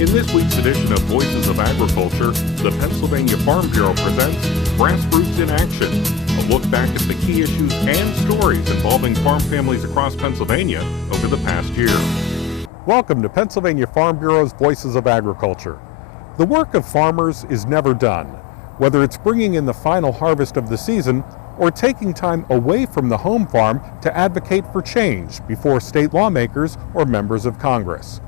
In this week's edition of Voices of Agriculture, the Pennsylvania Farm Bureau presents Grassroots in Action, a look back at the key issues and stories involving farm families across Pennsylvania over the past year. Welcome to Pennsylvania Farm Bureau's Voices of Agriculture. The work of farmers is never done, whether it's bringing in the final harvest of the season or taking time away from the home farm to advocate for change before state lawmakers or members of Congress.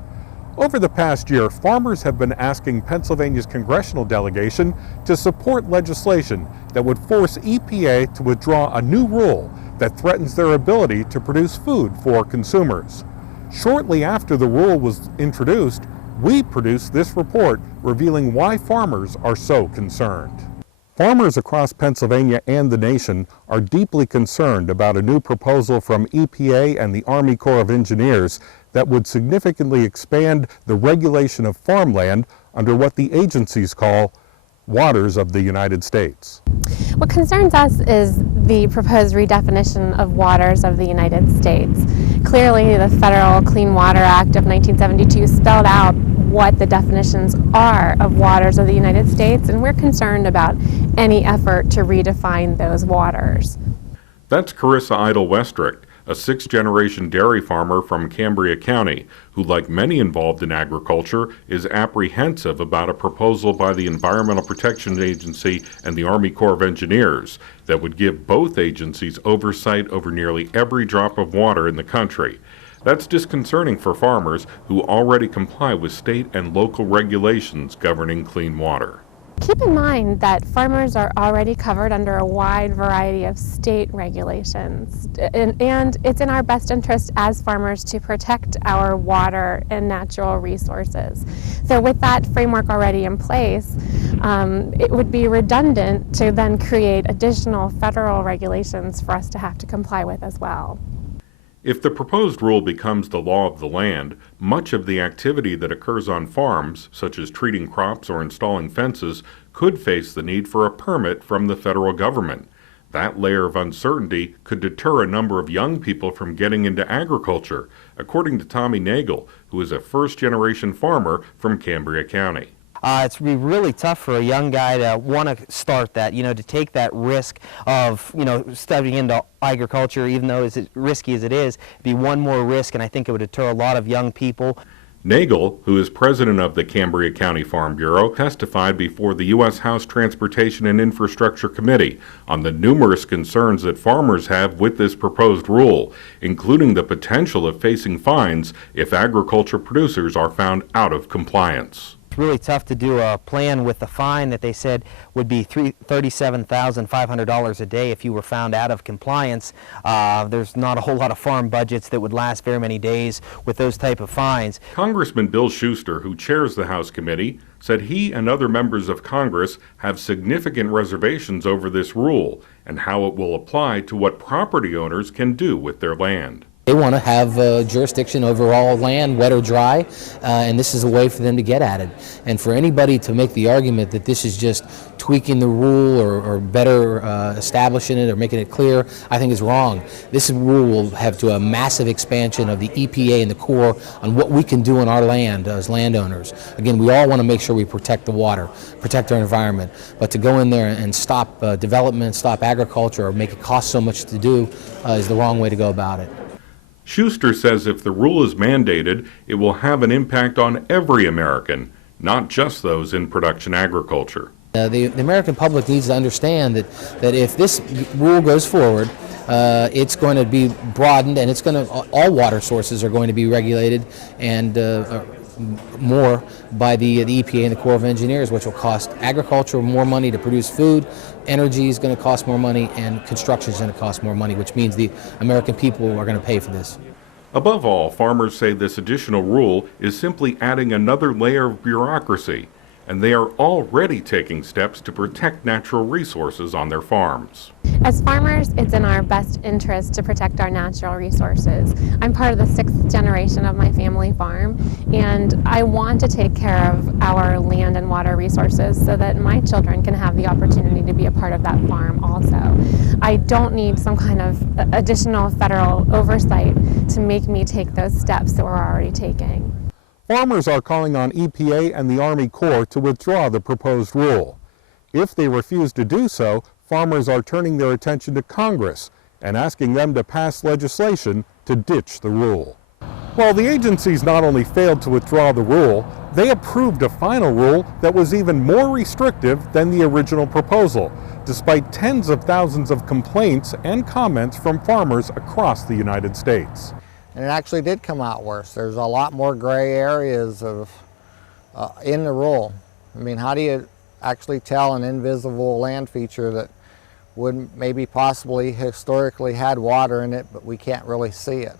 Over the past year, farmers have been asking Pennsylvania's congressional delegation to support legislation that would force EPA to withdraw a new rule that threatens their ability to produce food for consumers. Shortly after the rule was introduced, we produced this report revealing why farmers are so concerned. Farmers across Pennsylvania and the nation are deeply concerned about a new proposal from EPA and the Army Corps of Engineers that would significantly expand the regulation of farmland under what the agencies call waters of the United States. What concerns us is the proposed redefinition of waters of the United States. Clearly, the Federal Clean Water Act of 1972 spelled out what the definitions are of waters of the United States, and we're concerned about any effort to redefine those waters. That's Carissa Itle-Westrick, a sixth-generation dairy farmer from Cambria County, who, like many involved in agriculture, is apprehensive about a proposal by the Environmental Protection Agency and the Army Corps of Engineers that would give both agencies oversight over nearly every drop of water in the country. That's disconcerting for farmers who already comply with state and local regulations governing clean water. Keep in mind that farmers are already covered under a wide variety of state regulations, and it's in our best interest as farmers to protect our water and natural resources. So with that framework already in place, it would be redundant to then create additional federal regulations for us to have to comply with as well. If the proposed rule becomes the law of the land, much of the activity that occurs on farms, such as treating crops or installing fences, could face the need for a permit from the federal government. That layer of uncertainty could deter a number of young people from getting into agriculture, according to Tommy Nagle, who is a first-generation farmer from Cambria County. It's really tough for a young guy to want to start that, to take that risk of, stepping into agriculture, even though as risky as it is, be one more risk, and I think it would deter a lot of young people. Nagle, who is president of the Cambria County Farm Bureau, testified before the U.S. House Transportation and Infrastructure Committee on the numerous concerns that farmers have with this proposed rule, including the potential of facing fines if agriculture producers are found out of compliance. It's really tough to do a plan with the fine that they said would be $37,500 a day if you were found out of compliance. There's not a whole lot of farm budgets that would last very many days with those type of fines. Congressman Bill Shuster, who chairs the House committee, said he and other members of Congress have significant reservations over this rule and how it will apply to what property owners can do with their land. They want to have jurisdiction over all land, wet or dry, and this is a way for them to get at it. And for anybody to make the argument that this is just tweaking the rule or better establishing it or making it clear, I think is wrong. This rule will have to a massive expansion of the EPA and the Corps on what we can do on our land as landowners. Again, we all want to make sure we protect the water, protect our environment, but to go in there and stop development, stop agriculture, or make it cost so much to do is the wrong way to go about it. Shuster says if the rule is mandated, it will have an impact on every American, not just those in production agriculture. The American public needs to understand that if this rule goes forward, it's going to be broadened, and all water sources are going to be regulated and more by the EPA and the Corps of Engineers, which will cost agriculture more money to produce food, energy is going to cost more money, and construction is going to cost more money, which means the American people are going to pay for this. Above all, farmers say this additional rule is simply adding another layer of bureaucracy, and they are already taking steps to protect natural resources on their farms. As farmers, it's in our best interest to protect our natural resources. I'm part of the sixth generation of my family farm, and I want to take care of our land and water resources so that my children can have the opportunity to be a part of that farm also. I don't need some kind of additional federal oversight to make me take those steps that we're already taking. Farmers are calling on EPA and the Army Corps to withdraw the proposed rule. If they refuse to do so, farmers are turning their attention to Congress and asking them to pass legislation to ditch the rule. While the agencies not only failed to withdraw the rule, they approved a final rule that was even more restrictive than the original proposal, despite tens of thousands of complaints and comments from farmers across the United States. And it actually did come out worse. There's a lot more gray areas in the rule. I mean, how do you actually tell an invisible land feature that would maybe possibly historically had water in it, but we can't really see it?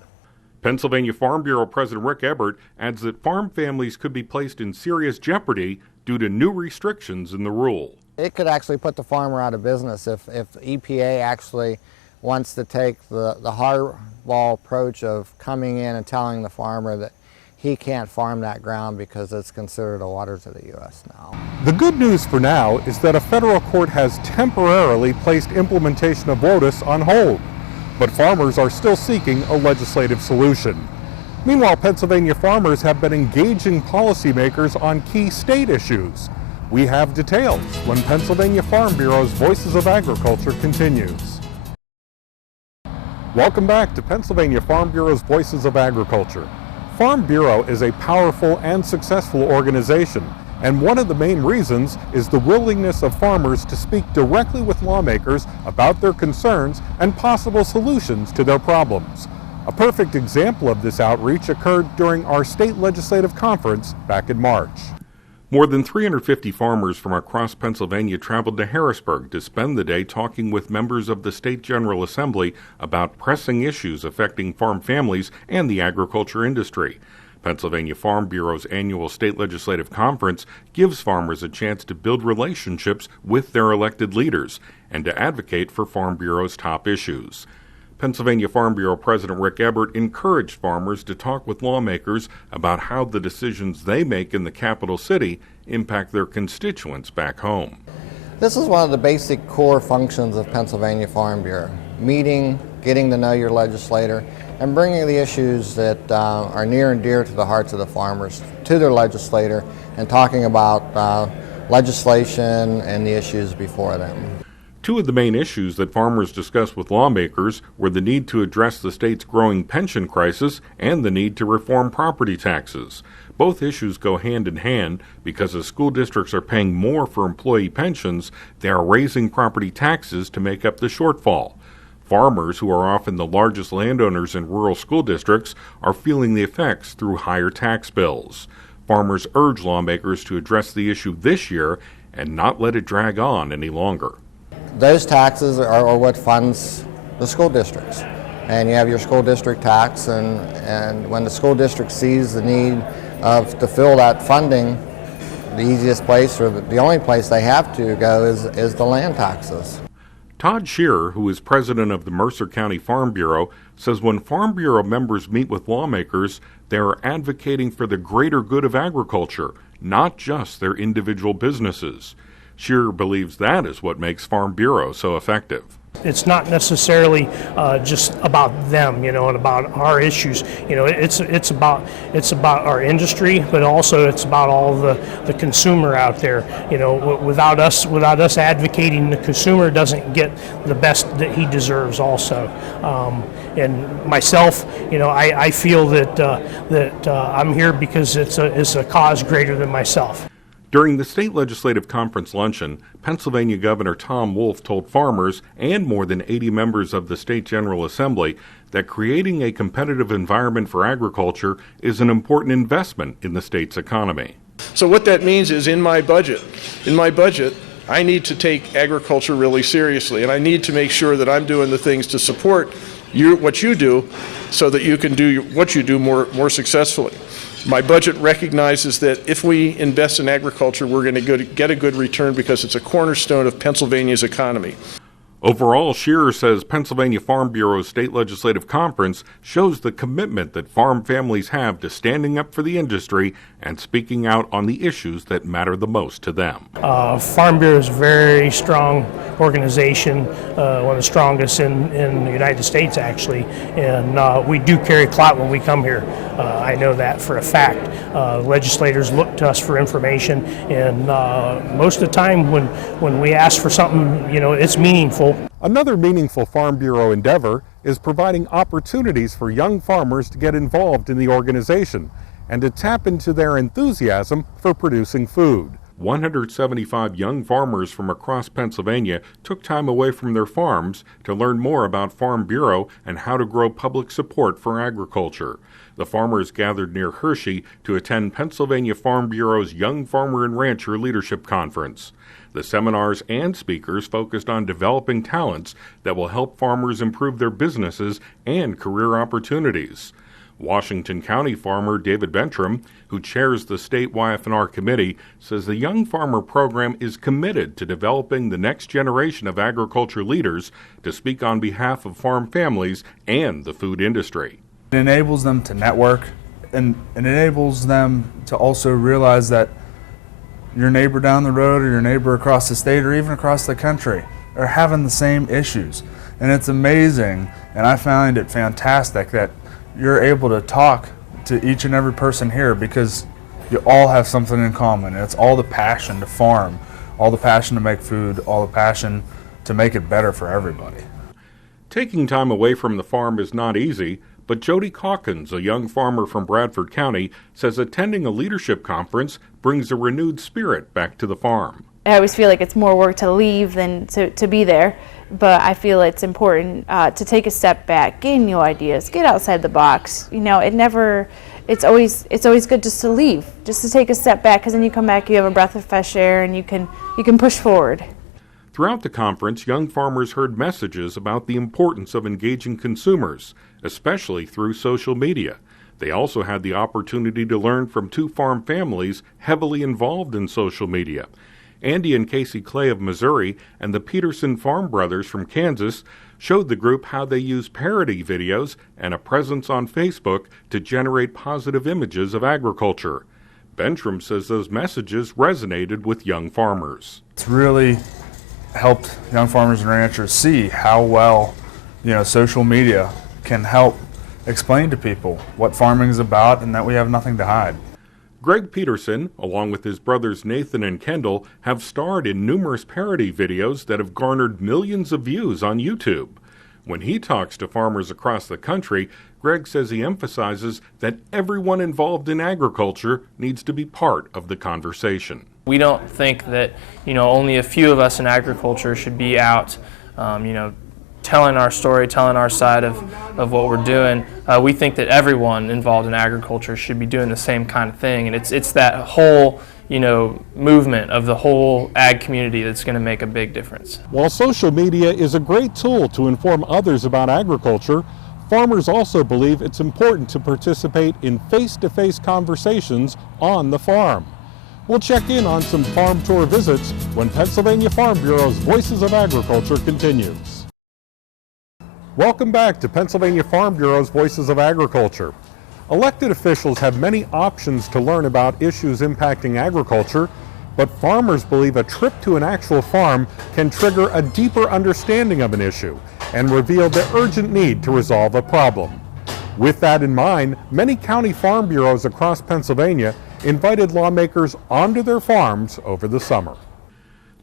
Pennsylvania Farm Bureau President Rick Ebert adds that farm families could be placed in serious jeopardy due to new restrictions in the rule. It could actually put the farmer out of business if EPA actually wants to take the hardball approach of coming in and telling the farmer that he can't farm that ground because it's considered a waters of the U.S. now. The good news for now is that a federal court has temporarily placed implementation of WOTUS on hold, but farmers are still seeking a legislative solution. Meanwhile, Pennsylvania farmers have been engaging policymakers on key state issues. We have details when Pennsylvania Farm Bureau's Voices of Agriculture continues. Welcome back to Pennsylvania Farm Bureau's Voices of Agriculture. Farm Bureau is a powerful and successful organization, and one of the main reasons is the willingness of farmers to speak directly with lawmakers about their concerns and possible solutions to their problems. A perfect example of this outreach occurred during our state legislative conference back in March. More than 350 farmers from across Pennsylvania traveled to Harrisburg to spend the day talking with members of the State General Assembly about pressing issues affecting farm families and the agriculture industry. Pennsylvania Farm Bureau's annual state legislative conference gives farmers a chance to build relationships with their elected leaders and to advocate for Farm Bureau's top issues. Pennsylvania Farm Bureau President Rick Ebert encouraged farmers to talk with lawmakers about how the decisions they make in the capital city impact their constituents back home. This is one of the basic core functions of Pennsylvania Farm Bureau: meeting, getting to know your legislator, and bringing the issues that are near and dear to the hearts of the farmers to their legislator and talking about legislation and the issues before them. Two of the main issues that farmers discussed with lawmakers were the need to address the state's growing pension crisis and the need to reform property taxes. Both issues go hand in hand because as school districts are paying more for employee pensions, they are raising property taxes to make up the shortfall. Farmers, who are often the largest landowners in rural school districts, are feeling the effects through higher tax bills. Farmers urge lawmakers to address the issue this year and not let it drag on any longer. Those taxes are what funds the school districts. And you have your school district tax, and when the school district sees the need to fill that funding, the easiest place or the only place they have to go is the land taxes. Todd Shearer, who is president of the Mercer County Farm Bureau, says when Farm Bureau members meet with lawmakers, they are advocating for the greater good of agriculture, not just their individual businesses. Shearer believes that is what makes Farm Bureau so effective. It's not necessarily just about them, and about our issues. It's about our industry, but also it's about all the consumer out there. Without us advocating, the consumer doesn't get the best that he deserves. Also, and myself, I feel that I'm here because it's a cause greater than myself. During the state legislative conference luncheon, Pennsylvania Governor Tom Wolf told farmers and more than 80 members of the State General Assembly that creating a competitive environment for agriculture is an important investment in the state's economy. So what that means is in my budget, I need to take agriculture really seriously, and I need to make sure that I'm doing the things to support what you do so that you can do what you do more successfully. My budget recognizes that if we invest in agriculture, we're going to get a good return because it's a cornerstone of Pennsylvania's economy. Overall, Shearer says Pennsylvania Farm Bureau's state legislative conference shows the commitment that farm families have to standing up for the industry and speaking out on the issues that matter the most to them. Farm Bureau is a very strong organization, one of the strongest in the United States, actually, and we do carry clout when we come here. I know that for a fact. Legislators look to us for information, and most of the time when we ask for something, it's meaningful. Another meaningful Farm Bureau endeavor is providing opportunities for young farmers to get involved in the organization and to tap into their enthusiasm for producing food. 175 young farmers from across Pennsylvania took time away from their farms to learn more about Farm Bureau and how to grow public support for agriculture. The farmers gathered near Hershey to attend Pennsylvania Farm Bureau's Young Farmer and Rancher Leadership Conference. The seminars and speakers focused on developing talents that will help farmers improve their businesses and career opportunities. Washington County farmer David Bentrem, who chairs the state YF&R committee, says the Young Farmer program is committed to developing the next generation of agriculture leaders to speak on behalf of farm families and the food industry. It enables them to network, and it enables them to also realize that your neighbor down the road or your neighbor across the state or even across the country are having the same issues. And it's amazing, and I find it fantastic that you're able to talk to each and every person here because you all have something in common. It's all the passion to farm, all the passion to make food, all the passion to make it better for everybody. Taking time away from the farm is not easy, but Jodi, a young farmer from Bradford County, says attending a leadership conference brings a renewed spirit back to the farm. I always feel like it's more work to leave than to be there, but I feel it's important to take a step back, gain new ideas, get outside the box. It's always good just to leave, just to take a step back, because then you come back, you have a breath of fresh air, and you can push forward. Throughout the conference, young farmers heard messages about the importance of engaging consumers, especially through social media. They also had the opportunity to learn from two farm families heavily involved in social media. Andy and Casey Clay of Missouri and the Peterson farm brothers from Kansas showed the group how they use parody videos and a presence on Facebook to generate positive images of agriculture. Bentrem says those messages resonated with young farmers. It's really helped young farmers and ranchers see how well, social media can help explain to people what farming is about and that we have nothing to hide. Greg Peterson, along with his brothers Nathan and Kendall, have starred in numerous parody videos that have garnered millions of views on YouTube. When he talks to farmers across the country, Greg says he emphasizes that everyone involved in agriculture needs to be part of the conversation. We don't think that, only a few of us in agriculture should be out, telling our story, telling our side of what we're doing. We think that everyone involved in agriculture should be doing the same kind of thing, and it's that whole movement of the whole ag community that's going to make a big difference. While social media is a great tool to inform others about agriculture, farmers also believe it's important to participate in face-to-face conversations on the farm. We'll check in on some farm tour visits when Pennsylvania Farm Bureau's Voices of Agriculture continues. Welcome back to Pennsylvania Farm Bureau's Voices of Agriculture. Elected officials have many options to learn about issues impacting agriculture, but farmers believe a trip to an actual farm can trigger a deeper understanding of an issue and reveal the urgent need to resolve a problem. With that in mind, many county farm bureaus across Pennsylvania invited lawmakers onto their farms over the summer.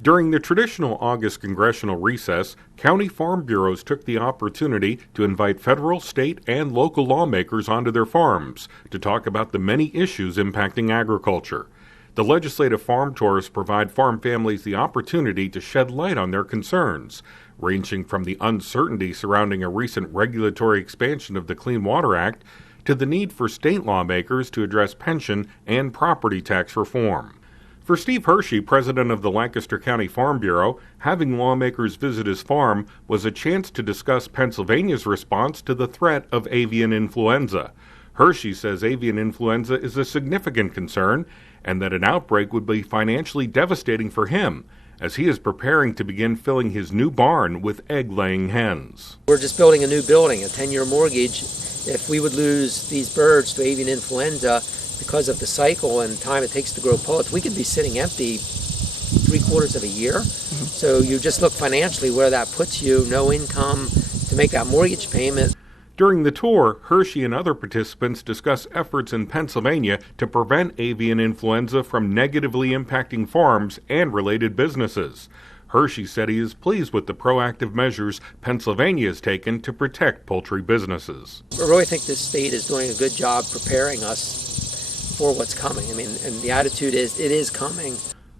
During the traditional August congressional recess, county farm bureaus took the opportunity to invite federal, state, and local lawmakers onto their farms to talk about the many issues impacting agriculture. The legislative farm tours provide farm families the opportunity to shed light on their concerns, ranging from the uncertainty surrounding a recent regulatory expansion of the Clean Water Act to the need for state lawmakers to address pension and property tax reform. For Steve Hershey, president of the Lancaster County Farm Bureau, having lawmakers visit his farm was a chance to discuss Pennsylvania's response to the threat of avian influenza. Hershey says avian influenza is a significant concern and that an outbreak would be financially devastating for him, as he is preparing to begin filling his new barn with egg-laying hens. We're just building a new building, a 10-year mortgage. If we would lose these birds to avian influenza because of the cycle and time it takes to grow pullets, we could be sitting empty 3/4 of a year. So you just look financially where that puts you, no income to make that mortgage payment. During the tour, Hershey and other participants discuss efforts in Pennsylvania to prevent avian influenza from negatively impacting farms and related businesses. Hershey said he is pleased with the proactive measures Pennsylvania has taken to protect poultry businesses. I really think this state is doing a good job preparing us for what's coming. I mean, and the attitude is, it is coming.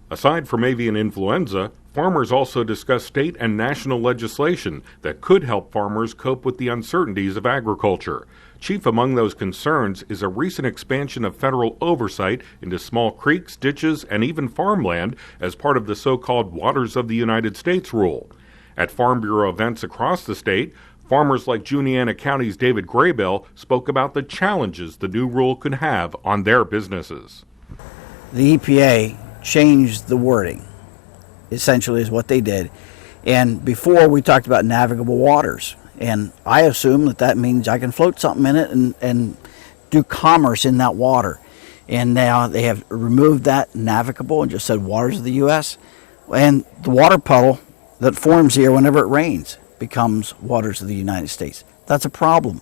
Aside from avian influenza, farmers also discuss state and national legislation that could help farmers cope with the uncertainties of agriculture. Chief among those concerns is a recent expansion of federal oversight into small creeks, ditches, and even farmland as part of the so-called Waters of the United States rule. At Farm Bureau events across the state, farmers like Juniata County's David Graybell spoke about the challenges the new rule could have on their businesses. The EPA changed the wording, essentially is what they did. And before we talked about navigable waters, and I assume that means I can float something in it and do commerce in that water. And now they have removed that navigable and just said waters of the U.S. And the water puddle that forms here whenever it rains becomes waters of the United States. That's a problem.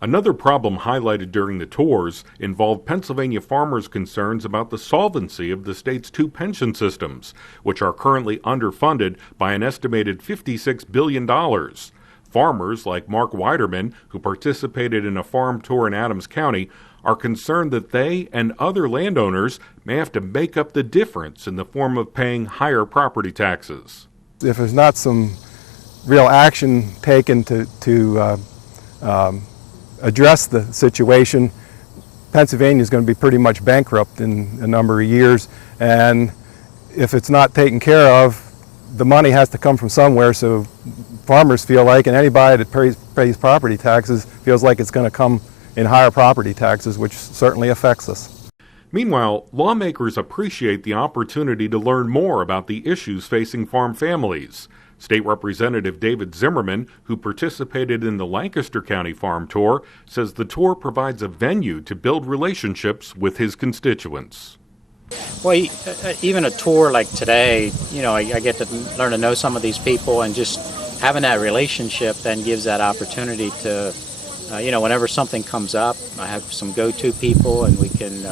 Another problem highlighted during the tours involved Pennsylvania farmers' concerns about the solvency of the state's two pension systems, which are currently underfunded by an estimated $56 billion. Farmers like Mark Widerman, who participated in a farm tour in Adams County, are concerned that they and other landowners may have to make up the difference in the form of paying higher property taxes. If there's not some real action taken to address the situation, Pennsylvania is going to be pretty much bankrupt in a number of years, and if it's not taken care of, the money has to come from somewhere, so farmers feel like, and anybody that pays property taxes feels like it's going to come in higher property taxes, which certainly affects us. Meanwhile, lawmakers appreciate the opportunity to learn more about the issues facing farm families. State Representative David Zimmerman, who participated in the Lancaster County Farm Tour, says the tour provides a venue to build relationships with his constituents. Well, even a tour like today, I get to learn to know some of these people, and just having that relationship then gives that opportunity to, whenever something comes up, I have some go-to people, and we can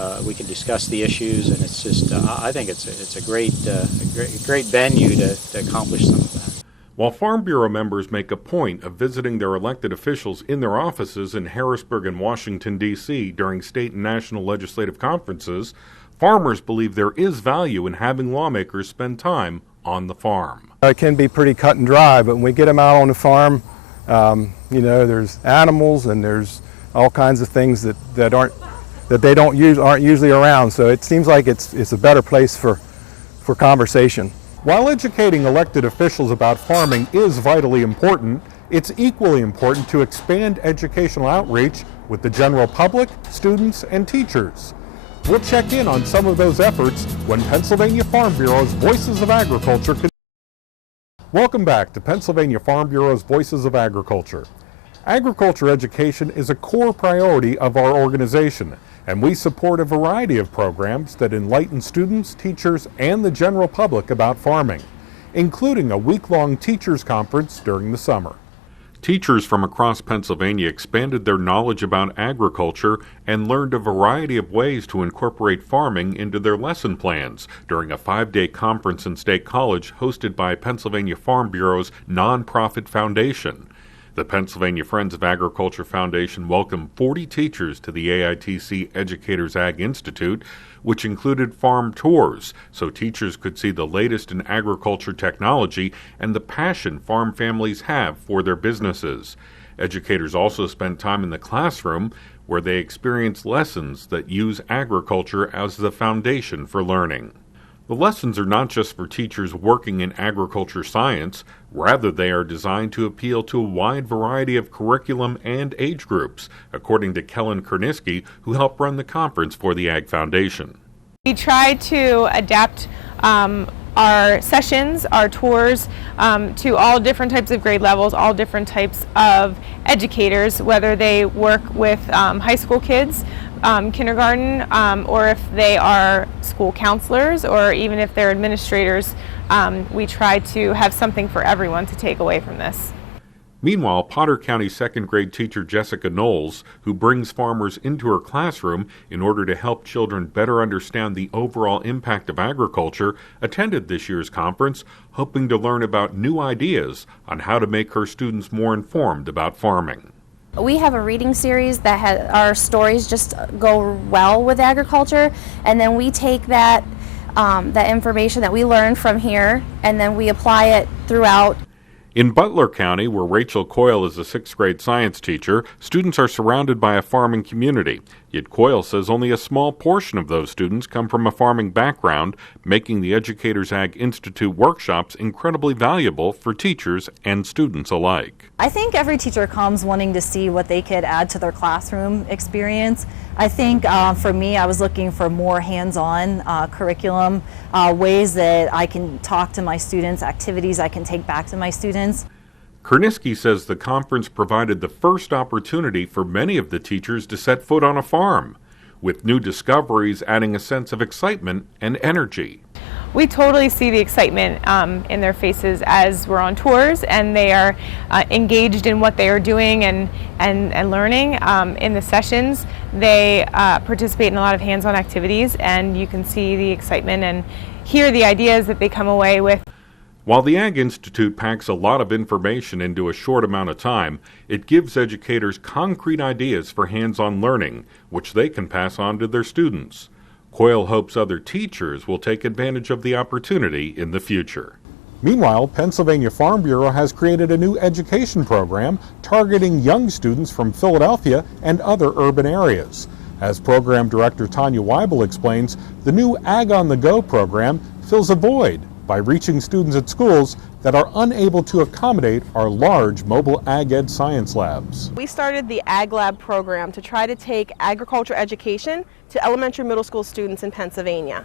discuss the issues, and it's just, I think it's a great venue to accomplish some of that. While Farm Bureau members make a point of visiting their elected officials in their offices in Harrisburg and Washington, D.C. during state and national legislative conferences, farmers believe there is value in having lawmakers spend time on the farm. It can be pretty cut and dry, but when we get them out on the farm, there's animals and there's all kinds of things that aren't usually around. So it seems like it's a better place for conversation. While educating elected officials about farming is vitally important, it's equally important to expand educational outreach with the general public, students, and teachers. We'll check in on some of those efforts when Pennsylvania Farm Bureau's Voices of Agriculture. Welcome back to Pennsylvania Farm Bureau's Voices of Agriculture. Agriculture education is a core priority of our organization, and we support a variety of programs that enlighten students, teachers, and the general public about farming, including a week-long teachers conference during the summer. Teachers from across Pennsylvania expanded their knowledge about agriculture and learned a variety of ways to incorporate farming into their lesson plans during a 5-day conference in State College hosted by Pennsylvania Farm Bureau's nonprofit foundation. The Pennsylvania Friends of Agriculture Foundation welcomed 40 teachers to the AITC Educators Ag Institute, which included farm tours, so teachers could see the latest in agriculture technology and the passion farm families have for their businesses. Educators also spent time in the classroom, where they experienced lessons that use agriculture as the foundation for learning. The lessons are not just for teachers working in agriculture science, rather they are designed to appeal to a wide variety of curriculum and age groups, according to Kellan Kernisky, who helped run the conference for the Ag Foundation. We try to adapt our sessions, our tours to all different types of grade levels, all different types of educators, whether they work with high school kids, kindergarten, or if they are school counselors, or even if they're administrators. We try to have something for everyone to take away from this. Meanwhile, Potter County second grade teacher Jessica Knowles, who brings farmers into her classroom in order to help children better understand the overall impact of agriculture, attended this year's conference, hoping to learn about new ideas on how to make her students more informed about farming. We have a reading series that our stories just go well with agriculture, and then we take that information that we learn from here, and then we apply it throughout. In Butler County, where Rachel Coyle is a sixth grade science teacher, students are surrounded by a farming community. Yet Coyle says only a small portion of those students come from a farming background, making the Educators Ag Institute workshops incredibly valuable for teachers and students alike. I think every teacher comes wanting to see what they could add to their classroom experience. I think for me, I was looking for more hands-on curriculum, ways that I can talk to my students, activities I can take back to my students. Kernisky says the conference provided the first opportunity for many of the teachers to set foot on a farm, with new discoveries adding a sense of excitement and energy. We totally see the excitement in their faces as we're on tours, and they are engaged in what they are doing and learning. In the sessions, they participate in a lot of hands-on activities, and you can see the excitement and hear the ideas that they come away with. While the Ag Institute packs a lot of information into a short amount of time, it gives educators concrete ideas for hands-on learning, which they can pass on to their students. Coyle hopes other teachers will take advantage of the opportunity in the future. Meanwhile, Pennsylvania Farm Bureau has created a new education program targeting young students from Philadelphia and other urban areas. As Program Director Tanya Weibel explains, the new Ag on the Go program fills a void by reaching students at schools that are unable to accommodate our large mobile ag ed science labs. We started the Ag Lab program to try to take agriculture education to elementary middle school students in Pennsylvania.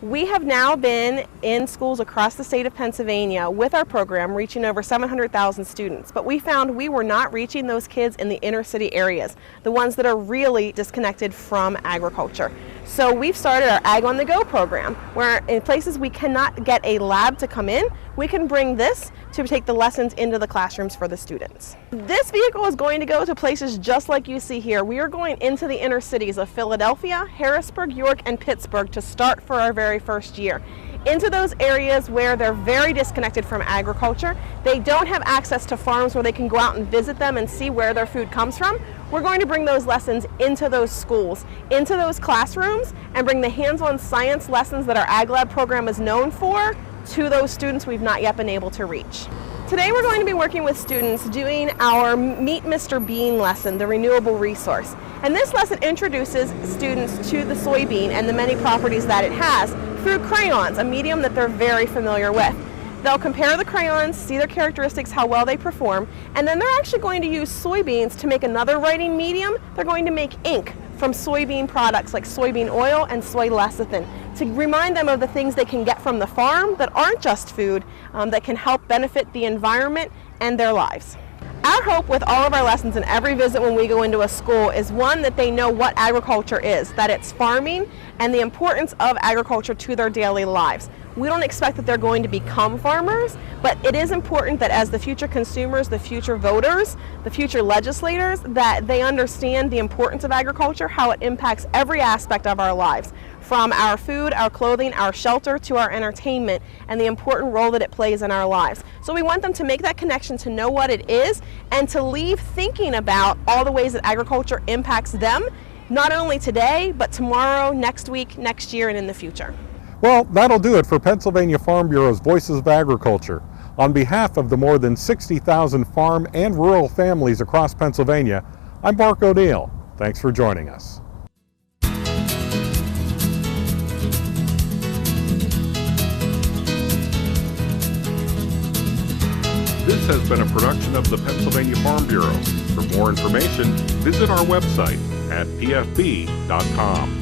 We have now been in schools across the state of Pennsylvania with our program, reaching over 700,000 students. But we found we were not reaching those kids in the inner city areas, the ones that are really disconnected from agriculture. So we've started our Ag on the Go program, where in places we cannot get a lab to come in, we can bring this to take the lessons into the classrooms for the students. This vehicle is going to go to places just like you see here. We are going into the inner cities of Philadelphia, Harrisburg, York, and Pittsburgh to start for our very first year. Into those areas where they're very disconnected from agriculture. They don't have access to farms where they can go out and visit them and see where their food comes from. We're going to bring those lessons into those schools, into those classrooms, and bring the hands-on science lessons that our Ag Lab program is known for to those students we've not yet been able to reach. Today we're going to be working with students doing our Meet Mr. Bean lesson, the renewable resource. And this lesson introduces students to the soybean and the many properties that it has through crayons, a medium that they're very familiar with. They'll compare the crayons, see their characteristics, how well they perform, and then they're actually going to use soybeans to make another writing medium. They're going to make ink from soybean products like soybean oil and soy lecithin to remind them of the things they can get from the farm that aren't just food, that can help benefit the environment and their lives. Our hope with all of our lessons and every visit when we go into a school is, one, that they know what agriculture is, that it's farming, and the importance of agriculture to their daily lives. We don't expect that they're going to become farmers, but it is important that as the future consumers, the future voters, the future legislators, that they understand the importance of agriculture, how it impacts every aspect of our lives, from our food, our clothing, our shelter, to our entertainment, and the important role that it plays in our lives. So we want them to make that connection, to know what it is, and to leave thinking about all the ways that agriculture impacts them, not only today, but tomorrow, next week, next year, and in the future. Well, that'll do it for Pennsylvania Farm Bureau's Voices of Agriculture. On behalf of the more than 60,000 farm and rural families across Pennsylvania, I'm Mark O'Neill. Thanks for joining us. This has been a production of the Pennsylvania Farm Bureau. For more information, visit our website at pfb.com.